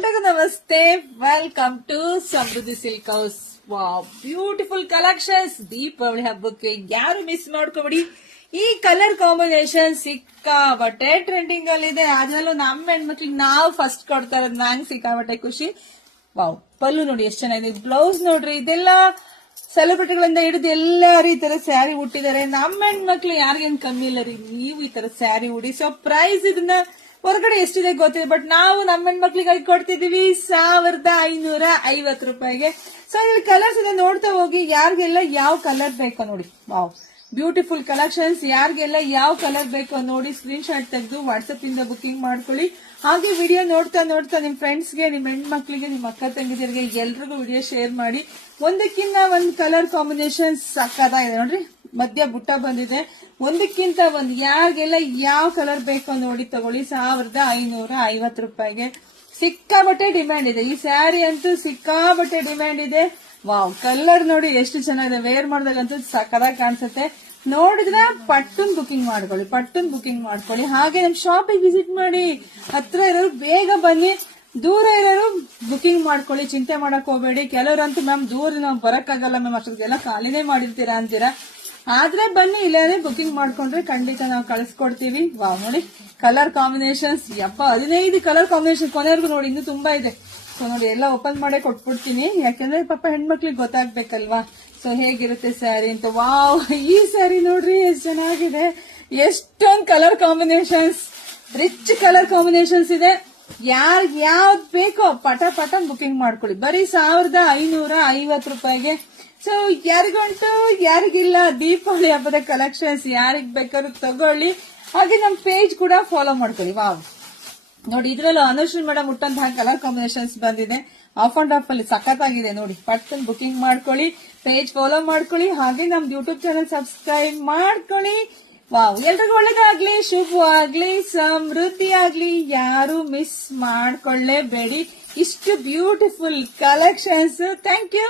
ನಮಸ್ತೆ, welcome to Samruddhi silk house. Wow, beautiful collections. Deepavali ಹಬ್ಬಕ್ಕೆ ಯಾರು ಮಿಸ್ ಮಾಡ್ಕೋಬೇಡಿ. ಈ ಕಲರ್ ಕಾಂಬಿನೇಷನ್ ಸಿಕ್ಕಾಬಟ್ಟೆ ಟ್ರೆಂಡಿಂಗ್ ಅಲ್ಲಿ ಇದೆ. ಅದ್ರಲ್ಲೂ ನಮ್ಮ ಹೆಣ್ಮಕ್ಳಿಗೆ ನಾವು ಫಸ್ಟ್ ಕೊಡ್ತಾ ಇರೋದು ನಂಗೆ ಸಿಕ್ಕಾಬಟ್ಟೆ ಖುಷಿ. ವಾವ್, ಪಲ್ಲು ನೋಡಿ ಎಷ್ಟು ಚೆನ್ನಾಗಿದೆ. ಬ್ಲೌಸ್ ನೋಡ್ರಿ, ಇದೆಲ್ಲ ಸೆಲೆಬ್ರಿಟಿಗಳಿಂದ ಹಿಡಿದು ಎಲ್ಲಾರು ಈ ತರ ಸ್ಯಾರಿ ಉಟ್ಟಿದ್ದಾರೆ. ನಮ್ಮ ಹೆಣ್ಮಕ್ಳು ಯಾರಿಗೇನ್ ಕಮ್ಮಿ ಇಲ್ಲ ರೀ. ನೀವು ಈ ತರ ಸ್ಯಾರಿ ಉಡಿ. ಸೊ ಪ್ರೈಸ್ ಇದನ್ನ ಹೊರಗಡೆ ಎಷ್ಟಿದೆ ಗೊತ್ತಿದೆ, ಬಟ್ ನಾವು ನಮ್ಮ ಹೆಣ್ಮಕ್ಳಿಗಾಗಿ ಕೊಡ್ತಿದೀವಿ 1550 ರೂಪಾಯಿಗೆ. ಸೊ ಇಲ್ಲಿ ಕಲರ್ಸ್ ಇದೆ, ನೋಡ್ತಾ ಹೋಗಿ. ಯಾರಿಗೆಲ್ಲ ಯಾವ ಕಲರ್ ಬೇಕೋ ನೋಡಿ. Wow, beautiful collections. ಯಾರಿಗೆಲ್ಲ ಯಾವ ಕಲರ್ ಬೇಕೋ ನೋಡಿ ಸ್ಕ್ರೀನ್ ಶಾಟ್ ತೆಗೆದು ವಾಟ್ಸ್ಆಪ್ ಇಂದ ಬುಕಿಂಗ್ ಮಾಡ್ಕೊಳ್ಳಿ. ಹಾಗೆ ವಿಡಿಯೋ ನೋಡ್ತಾ ನಿಮ್ ಫ್ರೆಂಡ್ಸ್ಗೆ, ನಿಮ್ ಹೆಣ್ಮಕ್ಳಿಗೆ, ನಿಮ್ ಅಕ್ಕ ತಂಗಿದರಿಗೆ ಎಲ್ರಿಗೂ ವಿಡಿಯೋ ಶೇರ್ ಮಾಡಿ. ಒಂದಕ್ಕಿಂತ ಒಂದ್ ಕಲರ್ ಕಾಂಬಿನೇಷನ್ ಸಕ್ಕತ್ತಾಗಿದೆ ನೋಡ್ರಿ. ಮಧ್ಯ ಬುಟ್ಟ ಬಂದಿದೆ. ಒಂದಕ್ಕಿಂತ ಒಂದ್ ಯಾರಿಗೆಲ್ಲ ಯಾವ ಕಲರ್ ಬೇಕೋ ನೋಡಿ ತಗೊಳ್ಳಿ. 1550 ರೂಪಾಯಿಗೆ ಸಿಕ್ಕಾಬಟ್ಟೆ ಡಿಮ್ಯಾಂಡ್ ಇದೆ. ಈ ಸ್ಯಾರಿ ಅಂತೂ ಸಿಕ್ಕಾಬಟ್ಟೆ ಡಿಮ್ಯಾಂಡ್ ಇದೆ. ವಾವ್, ಕಲರ್ ನೋಡಿ ಎಷ್ಟು ಚೆನ್ನಾಗಿದೆ. ವೇರ್ ಮಾಡಿದಾಗಂತೂ ಸಕ್ಕದಾಗಿ ಕಾಣಿಸುತ್ತೆ. ನೋಡಿದ್ರೆ ಪಟ್ಟನ್ ಬುಕಿಂಗ್ ಮಾಡ್ಕೊಳ್ಳಿ. ಹಾಗೆ ನಮ್ ಶಾಪಿಗೆ ವಿಸಿಟ್ ಮಾಡಿ. ಹತ್ರ ಇರೋರು ಬೇಗ ಬನ್ನಿ, ದೂರ ಇರೋರು ಬುಕಿಂಗ್ ಮಾಡ್ಕೊಳ್ಳಿ. ಚಿಂತೆ ಮಾಡಕ್ ಹೋಗ್ಬೇಡಿ. ಕೆಲವರಂತೂ ಮ್ಯಾಮ್ ದೂರ ನಾವು ಬರಕ್ಕಾಗಲ್ಲ ಮ್ಯಾಮ್, ಅಷ್ಟೊತ್ತಿಗೆಲ್ಲ ಖಾಲಿನೇ ಮಾಡಿರ್ತೀರಾ ಅಂತೀರಾ. ಆದ್ರೆ ಬನ್ನಿ, ಇಲ್ಲೇ ಬುಕಿಂಗ್ ಮಾಡ್ಕೊಂಡ್ರೆ ಖಂಡಿತ ನಾವು ಕಳಿಸ್ಕೊಡ್ತೀವಿ. ವಾವ್, ನೋಡಿ ಕಲರ್ ಕಾಂಬಿನೇಷನ್ಸ್. 15 ಕಲರ್ ಕಾಂಬಿನೇಷನ್ ಕೊನೆವರೆಗೂ ನೋಡಿ, ಇನ್ನು ತುಂಬಾ ಇದೆ. ಸೊ ನೋಡಿ, ಎಲ್ಲ ಓಪನ್ ಮಾಡೇ ಕೊಟ್ಬಿಡ್ತೀನಿ, ಯಾಕೆಂದ್ರೆ ಪಾಪ ಹೆಣ್ಮಕ್ಳಿಗೆ ಗೊತ್ತಾಗ್ಬೇಕಲ್ವಾ ಸೊ ಹೇಗಿರುತ್ತೆ ಸ್ಯಾರಿ ಅಂತ. ವಾವ್, ಈ ಸ್ಯಾರಿ ನೋಡ್ರಿ ಎಷ್ಟು ಚೆನ್ನಾಗಿದೆ. ಎಷ್ಟೊಂದು colour combinations, rich colour combinations ಇದೆ. ಯಾವ್ದ್ ಬೇಕೋ ಪಟ ಬುಕಿಂಗ್ ಮಾಡ್ಕೊಳ್ಳಿ. ಬರೀ 1550 ರೂಪಾಯಿಗೆ. ಸೊ ಯಾರಿಗಂಟು ಯಾರಿಗಿಲ್ಲ, ದೀಪಾವಳಿ ಹಬ್ಬದ ಕಲೆಕ್ಷನ್ಸ್ ಯಾರಿಗ್ ಬೇಕಾದ್ರೂ ತಗೊಳ್ಳಿ. ಹಾಗೆ ನಮ್ ಪೇಜ್ ಕೂಡ ಫಾಲೋ ಮಾಡ್ಕೊಳ್ಳಿ. ವಾವ್, ನೋಡಿ ಇದ್ರಲ್ಲೂ ಅನುಶ್ರೀ ಮೇಡಮ್ ಹುಟ್ಟಂತಹ ಕಲರ್ ಕಾಂಬಿನೇಷನ್ಸ್ ಬಂದಿದೆ. ಆಫ್ ಅಂಡ್ ಆಫ್ ಅಲ್ಲಿ ಸಖತ್ತಾಗಿದೆ ನೋಡಿ. ಪಟ್ಟನ್ ಬುಕಿಂಗ್ ಮಾಡ್ಕೊಳ್ಳಿ, ಪೇಜ್ ಫಾಲೋ ಮಾಡ್ಕೊಳ್ಳಿ. ಹಾಗೆ ನಮ್ದು ಯೂಟ್ಯೂಬ್ ಚಾನಲ್ ಸಬ್ಸ್ಕ್ರೈಬ್ ಮಾಡ್ಕೊಳ್ಳಿ. ವಾವ್, ಎಲ್ರಿಗೂ ಒಳ್ಳೇದಾಗ್ಲಿ, ಶುಭವಾಗ್ಲಿ, ಸಮೃದ್ಧಿ ಆಗ್ಲಿ. ಯಾರು ಮಿಸ್ ಮಾಡ್ಕೊಳ್ಳೇಬೇಡಿ. ಇಷ್ಟು ಬ್ಯೂಟಿಫುಲ್ ಕಲೆಕ್ಷನ್ಸ್. Thank you.